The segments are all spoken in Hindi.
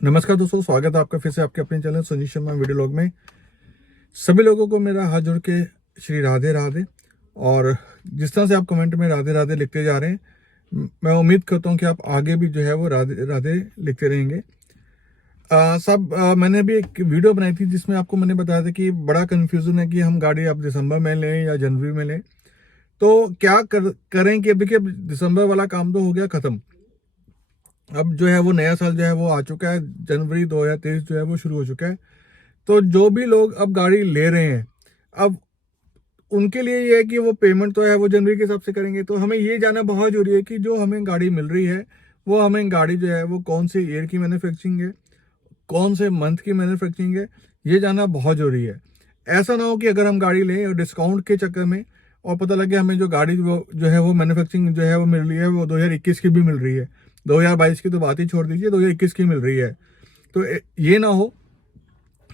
नमस्कार दोस्तों, स्वागत है आपका फिर से आपके अपने channel Sanjeev Sharma video log में। सभी लोगों को मेरा हाथ जोड़ के श्री राधे राधे। और जिस तरह से आप कमेंट में राधे राधे लिखते जा रहे हैं, मैं उम्मीद करता हूं कि आप आगे भी जो है वो राधे राधे लिखते रहेंगे। मैंने भी एक वीडियो बनाई थी जिसमें आपको मैंने बताया था कि बड़ा कन्फ्यूजन है कि हम गाड़ी अब दिसंबर में लें या जनवरी में लें। तो क्या करें कि अब देखिए, अब दिसंबर वाला काम तो हो गया ख़त्म। अब जो है वो नया साल जो है वो आ चुका है, जनवरी 2023 जो है वो शुरू हो चुका है। तो जो भी लोग अब गाड़ी ले रहे हैं, अब उनके लिए ये है कि वो पेमेंट तो है वो जनवरी के हिसाब से करेंगे। तो हमें ये जानना बहुत जरूरी है कि जो हमें गाड़ी मिल रही है वो हमें गाड़ी जो है वो कौन से ईयर की मैन्युफैक्चरिंग है, कौन से मंथ की मैन्युफैक्चरिंग है, ये जानना बहुत जरूरी है। ऐसा ना हो कि अगर हम गाड़ी लें और डिस्काउंट के चक्कर में और पता लगे हमें जो गाड़ी जो है वो मैन्युफैक्चरिंग जो है वो मिल रही है वो 2021 की भी मिल रही है, 2022 की तो बात ही छोड़ दीजिए, 2021 की मिल रही है। तो ये ना हो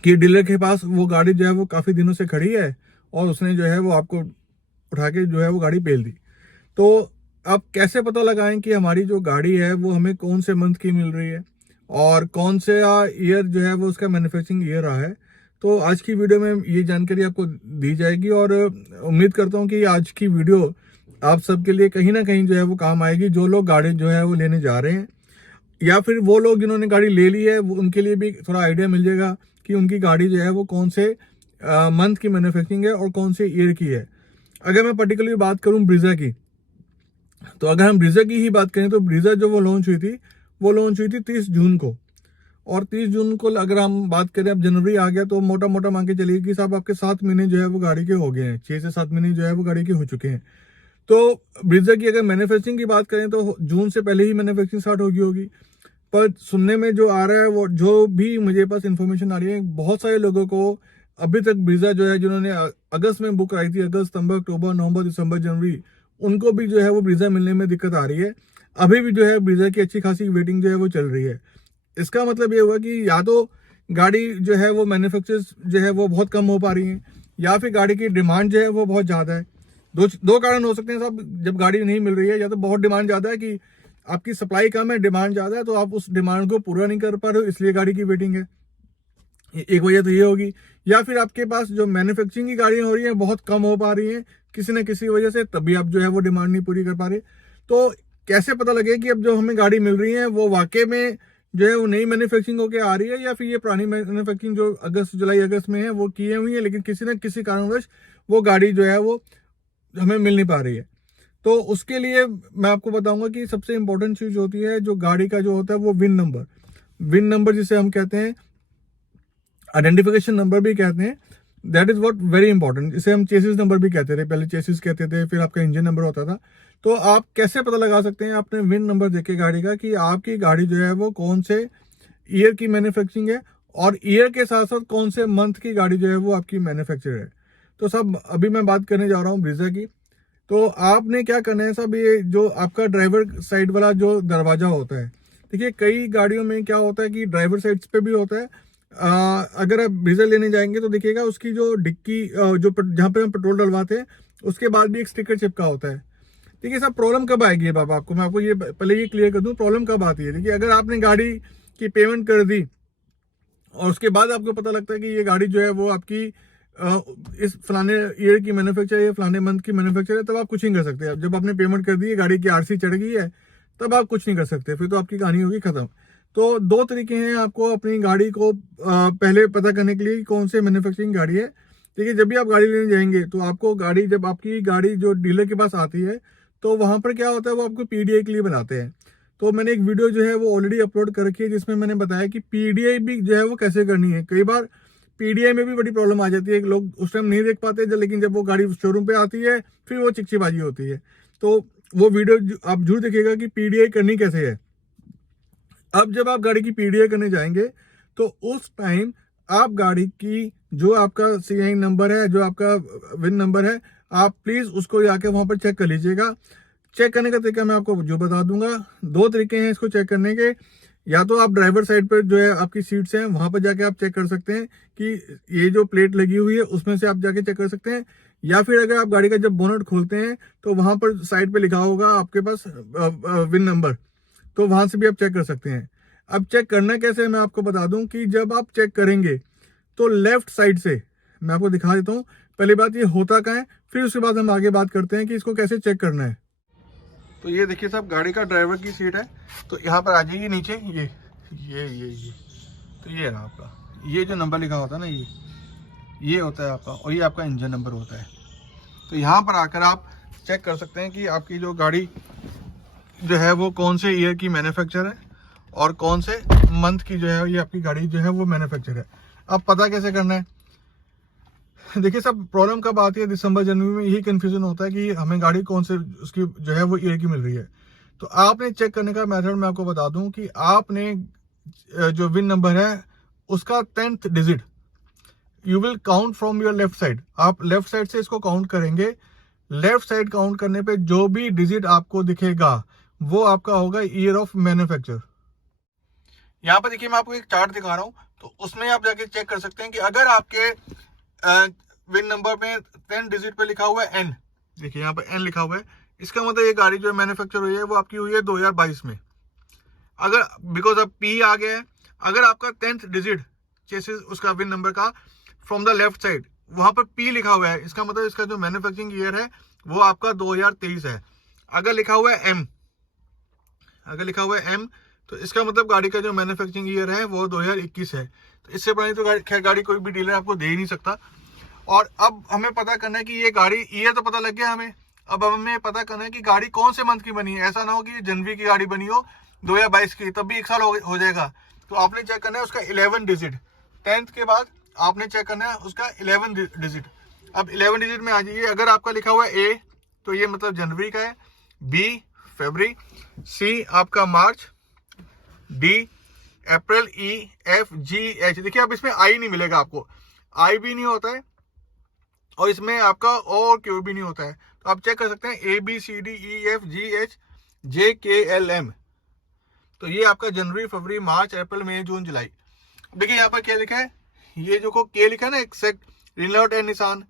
कि डीलर के पास वो गाड़ी जो है वो काफ़ी दिनों से खड़ी है और उसने जो है वो आपको उठा के जो है वो गाड़ी बेच दी। तो आप कैसे पता लगाएं कि हमारी जो गाड़ी है वो हमें कौन से मंथ की मिल रही है और कौन से ईयर जो है वो उसका मैन्युफैक्चरिंग ईयर रहा है। तो आज की वीडियो में ये जानकारी आपको दी जाएगी और उम्मीद करता हूँ कि आज की वीडियो आप सबके लिए कहीं ना कहीं जो है वो काम आएगी, जो लोग गाड़ी जो है वो लेने जा रहे हैं या फिर वो लोग जिन्होंने गाड़ी ले ली है उनके लिए भी थोड़ा आइडिया मिल जाएगा कि उनकी गाड़ी जो है वो कौन से मंथ की मैन्युफैक्चरिंग है और कौन से ईयर की है। अगर मैं पर्टिकुलरली बात करूं ब्रीजा की, तो अगर हम ब्रीजा की ही बात करें तो ब्रीजा जो वो लॉन्च हुई थी, वो लॉन्च हुई थी 30 जून को। और 30 जून को अगर हम बात करें, अब जनवरी आ गया तो मोटा मोटा मान के चलिए कि साहब आपके 7 महीने जो है वो गाड़ी के हो गए हैं, 6 से 7 महीने जो है वो गाड़ी के हो चुके हैं। तो ब्रीजा की अगर मैन्युफैक्चरिंग की बात करें तो जून से पहले ही मैन्युफैक्चरिंग स्टार्ट होगी होगी। पर सुनने में जो आ रहा है, वो जो भी मुझे पास इंफॉर्मेशन आ रही है, बहुत सारे लोगों को अभी तक वीजा जो है जिन्होंने अगस्त में बुक कराई थी, अगस्त सितंबर अक्टूबर नवंबर दिसंबर जनवरी, उनको भी जो है वो वीजा मिलने में दिक्कत आ रही है। अभी भी जो है वीजा की अच्छी खासी वेटिंग जो है वो चल रही है। इसका मतलब ये हुआ कि या तो गाड़ी जो है वो मैन्युफैक्चरर्स जो है वो बहुत कम हो पा रही है, या फिर गाड़ी की डिमांड जो है वो बहुत ज़्यादा है। दो दो कारण हो सकते हैं साहब, जब गाड़ी नहीं मिल रही है, या तो बहुत डिमांड ज़्यादा है कि आपकी सप्लाई कम है, डिमांड ज़्यादा है, तो आप उस डिमांड को पूरा नहीं कर पा रहे हो, इसलिए गाड़ी की वेटिंग है। एक वजह तो ये होगी। या फिर आपके पास जो मैन्युफैक्चरिंग की गाड़ियाँ हो रही हैं बहुत कम हो पा रही हैं किसी न किसी वजह से, तभी आप जो है वो डिमांड नहीं पूरी कर पा रहे। तो कैसे पता लगे कि अब जो हमें गाड़ी मिल रही है वो वाकई में जो है वो नई मैन्युफैक्चरिंग होकर आ रही है, या फिर ये पुरानी मैन्युफैक्चरिंग जो अगस्त जुलाई अगस्त में है वो किए हुई है, लेकिन किसी न किसी कारणवश वो गाड़ी जो है वो हमें मिल नहीं पा रही है। तो उसके लिए मैं आपको बताऊंगा कि सबसे इंपॉर्टेंट चीज होती है जो गाड़ी का जो होता है वो विन नंबर। विन नंबर जिसे हम कहते हैं, आइडेंटिफिकेशन नंबर भी कहते हैं, that is what very important. इसे हम चेसिस नंबर भी कहते थे, पहले चेसिस कहते थे, फिर आपका इंजन नंबर होता था। तो आप कैसे पता लगा सकते हैं अपने विन नंबर देखे गाड़ी का कि आपकी गाड़ी जो है वो कौन से ईयर की मैन्युफैक्चरिंग है, और ईयर के साथ साथ कौन से मंथ की गाड़ी जो है वो आपकी मैन्युफैक्चर है। तो सब अभी मैं बात करने जा रहा हूँ ब्रीजा की। तो आपने क्या करना है साहब, ये जो आपका ड्राइवर साइड वाला जो दरवाजा होता है, देखिए कई गाड़ियों में क्या होता है कि ड्राइवर साइड पे भी होता है। अगर आप डीजल लेने जाएंगे तो देखिएगा उसकी जो डिक्की जहाँ पे हम पेट्रोल डलवाते हैं उसके बाद भी एक स्टिकर चिपका होता है। देखिए साहब, प्रॉब्लम कब आएगी अब आपको, मैं आपको ये पहले ये क्लियर कर दूं प्रॉब्लम कब आती है। देखिए, अगर आपने गाड़ी की पेमेंट कर दी और उसके बाद आपको पता लगता है कि ये गाड़ी जो है वो आपकी इस फलाने ईयर की मैन्युफैक्चर है, फलाने मंथ की मैन्युफैक्चर है, तब आप कुछ नहीं कर सकते। अब जब आपने पेमेंट कर दी है, गाड़ी की आरसी चढ़ गई है, तब आप कुछ नहीं कर सकते, फिर तो आपकी कहानी होगी खत्म। तो दो तरीके हैं आपको अपनी गाड़ी को पहले पता करने के लिए कि कौन से मैन्युफैक्चरिंग गाड़ी है। देखिए, जब भी आप गाड़ी लेने जाएंगे तो आपको गाड़ी, जब आपकी गाड़ी जो डीलर के पास आती है, तो वहां पर क्या होता है, वो आपको पीडीआई के लिए बनाते हैं। तो मैंने एक वीडियो जो है वो ऑलरेडी अपलोड कर रखी है जिसमें मैंने बताया कि पीडीआई भी जो है वो कैसे करनी है। कई बार पीडीआई में भी बड़ी प्रॉब्लम आ जाती है कि लोग उस टाइम नहीं देख पाते, लेकिन जब वो गाड़ी शोरूम पे आती है फिर वो चिकचिबाजी होती है। तो वो वीडियो आप जरूर देखिएगा कि पीडीआई करनी कैसे है। अब जब आप गाड़ी की पीडीआई करने जाएंगे तो उस टाइम आप गाड़ी की जो आपका सीआई नंबर है, जो आपका विन नंबर है, आप प्लीज उसको जाके वहां पर चेक कर लीजिएगा। चेक करने का तरीका मैं आपको जो बता दूंगा। दो तरीके हैं इसको चेक करने के। या तो आप ड्राइवर साइड पर जो है आपकी सीट्स हैं वहां पर जाके आप चेक कर सकते हैं कि ये जो प्लेट लगी हुई है उसमें से आप जाके चेक कर सकते हैं। या फिर अगर आप गाड़ी का जब बोनट खोलते हैं तो वहां पर साइड पे लिखा होगा आपके पास विन नंबर, तो वहां से भी आप चेक कर सकते हैं। अब चेक करना कैसे है मैं आपको बता दूं कि जब आप चेक करेंगे तो लेफ्ट साइड से मैं आपको दिखा देता हूँ। पहली बात ये होता कहाँ है, फिर उसके बाद हम आगे बात करते हैं कि इसको कैसे चेक करना है। तो ये देखिए साहब, गाड़ी का ड्राइवर की सीट है, तो यहाँ पर आ जाइए नीचे। ये तो ये है ना आपका, ये जो नंबर लिखा होता है ना, ये होता है आपका, और ये आपका इंजन नंबर होता है। तो यहाँ पर आकर आप चेक कर सकते हैं कि आपकी जो गाड़ी जो है वो कौन से ईयर की मैन्युफैक्चर है और कौन से मंथ की जो है ये आपकी गाड़ी जो है वो मैन्युफैक्चर है। अब पता कैसे करना है, देखिए सब प्रॉब्लम कब आती है, दिसंबर जनवरी में यही कंफ्यूजन होता है कि हमें गाड़ी कौन से उसकी जो है वो ईयर की मिल रही है। तो आपने चेक करने का मेथड मैं आपको बता दूं कि आपने जो विन नंबर है उसका 10th digit you will count from your left side. आप लेफ्ट साइड से इसको काउंट करेंगे। लेफ्ट साइड काउंट करने पे जो भी डिजिट आपको दिखेगा वो आपका होगा ईयर ऑफ मैन्युफैक्चर। यहाँ पर देखिए मैं आपको एक चार्ट दिखा रहा हूँ, तो उसमें आप जाके चेक कर सकते हैं कि अगर आपके विन नंबर में 10 डिजिट पे लिखा हुआ है एन, देखिए यहाँ पर एन लिखा हुआ है, इसका मतलब ये गाड़ी जो मैन्युफैक्चर हुई है वो आपकी हुई है 2022 में। अगर बिकॉज अब पी आ गया है, अगर आपका 10th डिजिट जैसे उसका विन नंबर का फ्रॉम द लेफ्ट साइड वहां पर पी लिखा हुआ है, इसका मतलब इसका जो मैन्युफैक्चरिंग ईयर है वो आपका 2023 है। अगर लिखा हुआ है एम, तो इसका मतलब गाड़ी का जो मैन्युफैक्चरिंग ईयर है वो 2021 है। तो इससे पुरानी तो खैर गाड़ी कोई भी डीलर आपको दे ही नहीं सकता। और अब हमें पता करना है कि ये गाड़ी, ईयर तो पता लग गया हमें, अब हमें पता करना है कि गाड़ी कौन से मंथ की बनी है। ऐसा ना हो कि जनवरी की गाड़ी बनी हो 2022 की, तब भी 1 साल हो जाएगा। तो आपने चेक करना है उसका 11 डिजिट, 10th के बाद आपने चेक करना है उसका 11 डिजिट। अब 11 डिजिट में आ जाइए, अगर आपका लिखा हुआ है ए तो ये मतलब जनवरी का है, बी फरवरी, सी आपका मार्च, डी अप्रैल, ई एफ जी एच। देखिए अब इसमें आई नहीं मिलेगा आपको, आई भी नहीं होता है और इसमें आपका ओ और क्यू भी नहीं होता है। तो आप चेक कर सकते हैं A B C D E F G H J K L M. तो ये आपका जनवरी फरवरी मार्च अप्रैल मई जून जुलाई। देखिए यहाँ पर क्या लिखा है, ये जो को के लिखा है ना, एक्सेक्ट रिनॉल्ट एंड निसान।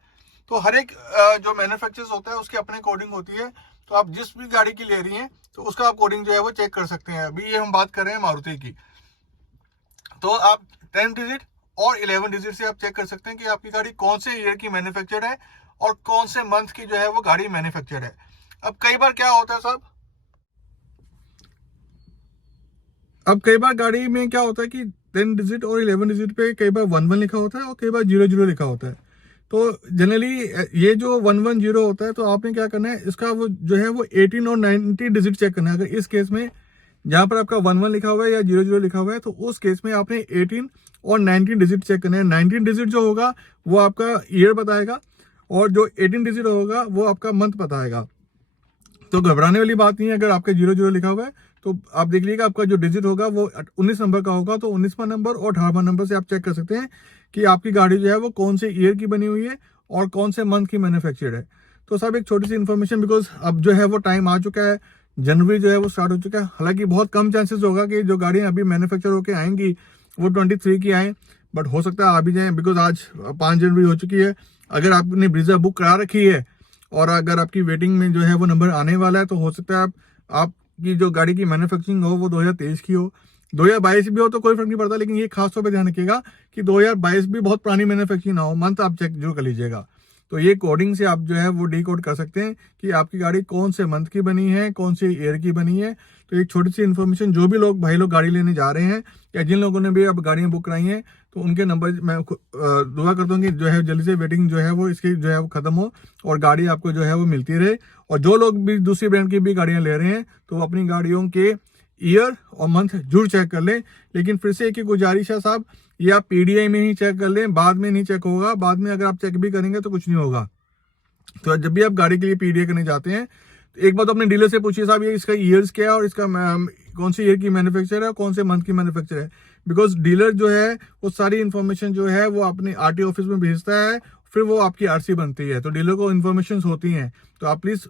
तो हर एक जो मैन्युफैक्चरर्स होता है उसके अपने कोडिंग होती है। तो आप जिस भी गाड़ी की ले रही हैं तो उसका आप कोडिंग जो है वो चेक कर सकते हैं। अभी ये हम बात कर रहे हैं मारुति की, तो आप 10 डिजिट और 11 डिजिट से आप चेक कर सकते हैं कि आपकी गाड़ी कौन से ईयर की मैन्युफैक्चर्ड है और कौन से मंथ की जो है वो गाड़ी मैन्युफैक्चर्ड है। अब कई बार क्या होता है साहब, अब कई बार गाड़ी में क्या होता है कि 10 डिजिट और 11 डिजिट पे कई बार 11 लिखा होता है और कई बार 00 लिखा होता है। तो जनरली ये जो 110 होता है, तो आपने क्या करना है, इसका वो जो है वो 18 और 19 डिजिट चेक करना है। अगर इस केस में जहां पर आपका 11 लिखा हुआ है या 00 लिखा हुआ है, तो उस केस में आपने 18 और 19 डिजिट चेक करना है। 19 डिजिट जो होगा वो आपका ईयर बताएगा और जो 18 डिजिट होगा वो आपका मंथ बताएगा। तो घबराने वाली बात नहीं है। अगर आपका 00 लिखा हुआ है तो आप देख लीजिएगा आपका जो डिजिट होगा वो 19 नंबर का होगा, तो 19वां नंबर और 18वां नंबर से आप चेक कर सकते हैं कि आपकी गाड़ी जो है वो कौन से ईयर की बनी हुई है और कौन से मंथ की मैन्युफैक्चर्ड है। तो साहब एक छोटी सी इन्फॉर्मेशन, बिकॉज अब जो है वो टाइम आ चुका है, जनवरी जो है वो स्टार्ट हो चुका है। हालांकि बहुत कम चांसेस होगा कि जो गाड़ियां अभी मैन्युफैक्चर होकर आएंगी वो 23 की आए, बट हो सकता है आ भी जाए, बिकॉज आज 5 जनवरी हो चुकी है। अगर आपने ब्रीजा बुक करा रखी है और अगर आपकी वेटिंग में जो है वो नंबर आने वाला है, तो हो सकता है आपकी जो गाड़ी की मैन्युफैक्चरिंग हो वो 2023 की हो, 2022 भी हो तो कोई फर्क नहीं पड़ता। लेकिन ये खास तौर पे ध्यान रखिएगा कि 2022 भी बहुत पुरानी मैन्युफैक्चरिंग ना हो, मंथ आप चेक जरूर कर लीजिएगा। तो ये कोडिंग से आप जो है वो डी कोड कर सकते हैं कि आपकी गाड़ी कौन से मंथ की बनी है, कौन से ईयर की बनी है। तो एक छोटी सी इन्फॉर्मेशन, जो भी लोग भाई लोग गाड़ी लेने जा रहे हैं या जिन लोगों ने भी अब गाड़ियां बुक कराई हैं, तो उनके नंबर मैं दुआ करता हूँ कि जो है जल्दी से वेटिंग जो है वो इसकी जो है वो खत्म हो और गाड़ी आपको जो है वो मिलती रहे। और जो लोग भी दूसरी ब्रांड की भी गाड़ियां ले रहे हैं तो वो अपनी गाड़ियों के ईयर और मंथ जरूर चेक कर लें। लेकिन फिर से एक ही गुजारिश है साहब, ये आप पीडीआई में ही चेक कर लें, बाद में नहीं चेक होगा। बाद में अगर आप चेक भी करेंगे तो कुछ नहीं होगा। तो जब भी आप गाड़ी के लिए पीडीआई करने जाते हैं तो एक बात अपने डीलर से पूछिए, साहब ये इसका ईयर्स क्या है और इसका कौन से ईयर की मैन्युफैक्चर है और कौन से मंथ की मैन्युफैक्चर है। बिकॉज डीलर जो है वो सारी इन्फॉर्मेशन जो है वो अपने आरटीओ ऑफिस में भेजता है, फिर वो आपकी आरसी बनती है। तो डीलर को इन्फॉर्मेशन होती हैं, तो आप प्लीज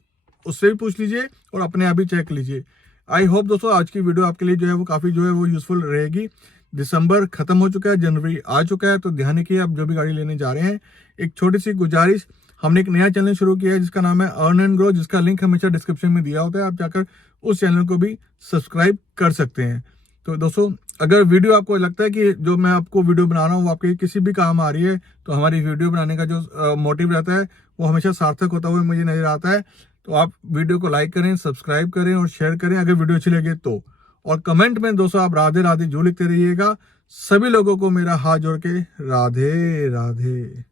उससे भी पूछ लीजिए और अपने आप ही चेक लीजिए। आई होप दोस्तों आज की वीडियो आपके लिए जो है वो काफी जो है वो यूजफुल रहेगी। दिसंबर खत्म हो चुका है, जनवरी आ चुका है, तो ध्यान रखिए आप जो भी गाड़ी लेने जा रहे हैं। एक छोटी सी गुजारिश, हमने एक नया चैनल शुरू किया है जिसका नाम है अर्न एंड ग्रो, जिसका लिंक हमेशा डिस्क्रिप्शन में दिया होता है, आप जाकर उस चैनल को भी सब्सक्राइब कर सकते हैं। तो दोस्तों अगर वीडियो आपको लगता है कि जो मैं आपको वीडियो बना रहा हूँ वो आपके किसी भी काम आ रही है, तो हमारी वीडियो बनाने का जो मोटिव रहता है वो हमेशा सार्थक होता हुआ मुझे नजर आता है। तो आप वीडियो को लाइक करें, सब्सक्राइब करें और शेयर करें अगर वीडियो अच्छी लगे तो। और कमेंट में दोस्तों आप राधे राधे जो लिखते रहिएगा। सभी लोगों को मेरा हाथ जोड़ के राधे राधे।